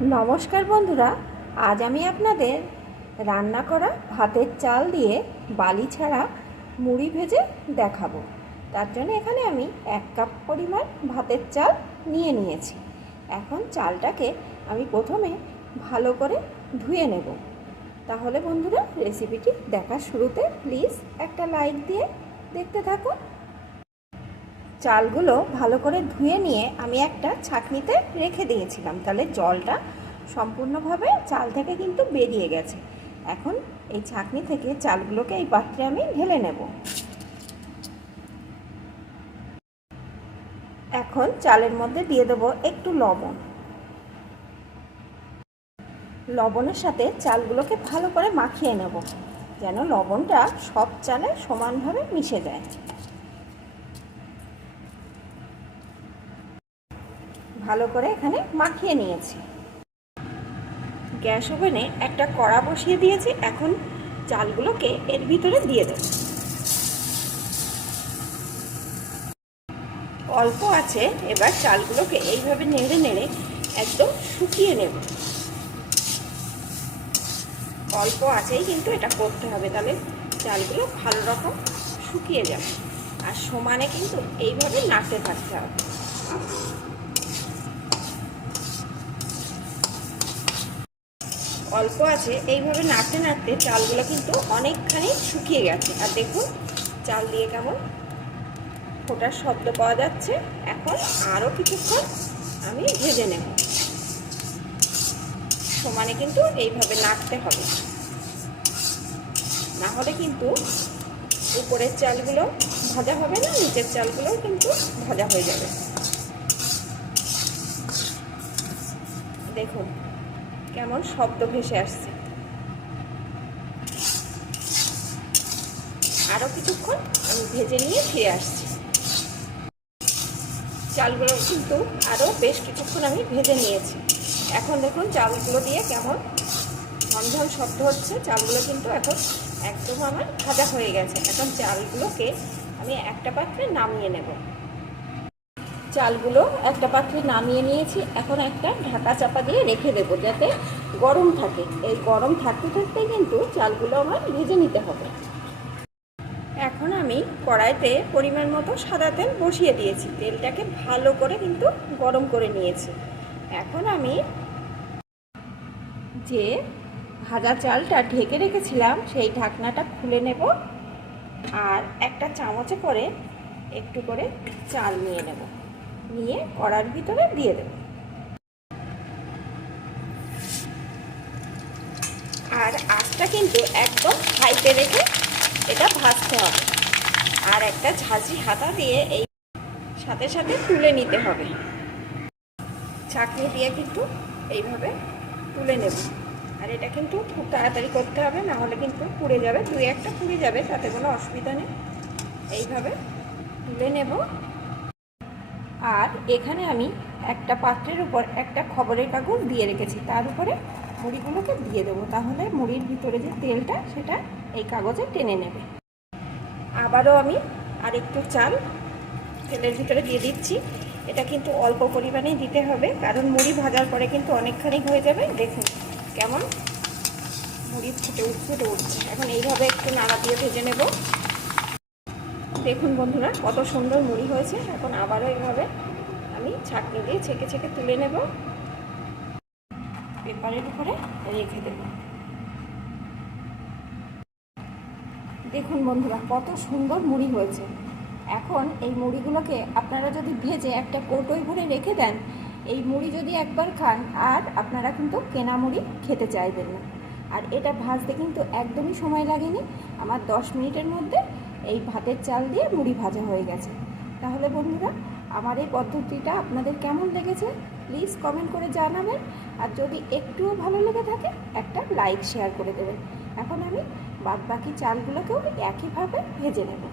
নমস্কার বন্ধুরা, আজ আমি আপনাদের রান্না করা ভাতের চাল দিয়ে বালি ছাড়া মুড়ি ভেজে দেখাবো। তার জন্য এখানে আমি এক কাপ পরিমাণ ভাতের চাল নিয়ে নিয়েছি। এখন চালটাকে আমি প্রথমে ভালো করে ধুয়ে নেব। তাহলে বন্ধুরা, রেসিপিটি দেখার শুরুতে প্লিজ একটা লাইক দিয়ে দেখতে থাকুন। চালগুলো ভালো করে ধুয়ে নিয়ে আমি একটা ছাঁকনিতে রেখে দিয়েছিলাম। তাহলে জলটা সম্পূর্ণভাবে চাল থেকে কিন্তু বেরিয়ে গেছে। এখন এই ছাঁকনি থেকে চালগুলোকে এই পাত্রে আমি ঢেলে নেব। এখন চালের মধ্যে দিয়ে দেবো একটু লবণ। লবণের সাথে চালগুলোকে ভালো করে মাখিয়ে নেব, যেন লবণটা সব চালে সমানভাবে মিশে যায়। ভালো করে এখানে মাখিয়ে নিয়েছি। গ্যাস ওভেনে একটা কড়া বসিয়ে দিয়েছি, এখন চালগুলোকে এর ভিতরে দিয়ে দেব। অল্প আছে, এবার চালগুলোকে এইভাবে নেড়ে নেড়ে একদম শুকিয়ে নেব। অল্প আছেই কিন্তু এটা করতে হবে, তাহলে চালগুলো ভালো রকম শুকিয়ে যাবে। আর সমানে কিন্তু এইভাবে নাড়তে থাকতে হবে। অল্প আছে। এইভাবে নাড়তে নাড়তে চালগুলো কিন্তু অনেকখানি শুকিয়ে গেছে। আর দেখুন, চাল দিয়ে কেমন ফোটার শব্দ পাওয়া যাচ্ছে। এখন আরও কিছুক্ষণ আমি ভেজে নেব। সমানে কিন্তু এইভাবে নাড়তে হবে। না হলে কিন্তু উপরের চালগুলো ভাজা হবে না, নিচের চালগুলো কিন্তু ভাজা হয়ে যাবে। দেখুন কেমন শব্দ ভেসে আসছে। আরও কিছুক্ষণ আমি ভেজে নিয়ে ফিরে আসছি। চালগুলো কিন্তু আরও বেশ কিছুক্ষণ আমি ভেজে নিয়েছি। এখন দেখুন চালগুলো দিয়ে কেমন ঝনঝন শব্দ হচ্ছে। চালগুলো কিন্তু এখন একদম আমার ভাজা হয়ে গেছে। এখন চালগুলোকে আমি একটা পাত্রে নামিয়ে নেব। চালগুলো একটা পাত্রে নামিয়ে নিয়েছি। এখন একটা ঢাকা চাপা দিয়ে রেখে দেবো যাতে গরম থাকে। এই গরম থাকতে থাকতে কিন্তু চালগুলো আমার ভেজে নিতে হবে। এখন আমি কড়াইতে পরিমাণ মতো সাদা তেল বসিয়ে দিয়েছি। তেলটাকে ভালো করে কিন্তু গরম করে নিয়েছি। এখন আমি যে ভাজা চালটা ঢেকে রেখেছিলাম, সেই ঢাকনাটা খুলে নেব আর একটা চামচে করে একটু করে চাল নিয়ে নেব। নিয়ে কড়ার ভিতরে দিয়ে দেব। আর আঁচটা কিন্তু একদম হাইতে রেখে এটা ভাজতে হবে। আর একটা ঝাঁঝি হাতা দিয়ে এই সাথে সাথে তুলে নিতে হবে। ছাঁকনি দিয়ে কিন্তু এইভাবে তুলে নেব। আর এটা কিন্তু খুব তাড়াতাড়ি করতে হবে না হলে কিন্তু পুড়ে যাবে, দুই একটা পুড়ে যাবে, তাতে কোনো অসুবিধা নেই। এইভাবে তুলে নেব। আর এখানে আমি একটা পাত্রের উপর একটা খবরের কাগজ দিয়ে রেখেছি। তার উপরে মুড়িগুলোকে দিয়ে দেবো। তাহলে মুড়ির ভিতরে যে তেলটা, সেটা এই কাগজে টেনে নেবে। আবারও আমি আরেকটু চাল তেলের ভিতরে দিয়ে দিচ্ছি। এটা কিন্তু অল্প পরিমাণেই দিতে হবে, কারণ মুড়ি ভাজার পরে কিন্তু অনেকখানি হয়ে যাবে। দেখুন কেমন মুড়ি ফুটে ফুটে উঠছে এখন এইভাবে একটু নাড়া দিয়ে ভেজে নেব। দেখুন বন্ধুরা, কত সুন্দর মুড়ি হয়েছে। এখন আবারও এভাবে আমি ছাঁকনি দিয়ে ছেঁকে ছেঁকে তুলে নেব। পেপারের উপরে রেখে দেব। দেখুন বন্ধুরা, কত সুন্দর মুড়ি হয়েছে। এখন এই মুড়িগুলোকে আপনারা যদি ভেজে একটা কৌটোয় ভরে রেখে দেন, এই মুড়ি যদি একবার খান, আর আপনারা কিন্তু কেনা মুড়ি খেতে চাইবেন না। আর এটা ভাজতে কিন্তু একদমই সময় লাগেনি। আমার দশ মিনিটের মধ্যে এই ভাতের চাল দিয়ে মুড়ি ভাজা হয়ে গেছে। তাহলে বন্ধুরা, আমার এই পদ্ধতিটা আপনাদের কেমন লেগেছে প্লিজ কমেন্ট করে জানাবেন। আর যদি একটুও ভালো লেগে থাকে, একটা লাইক শেয়ার করে দেবেন। এখন আমি বাদ বাকি চালগুলোকেও একইভাবে ভেজে নেব।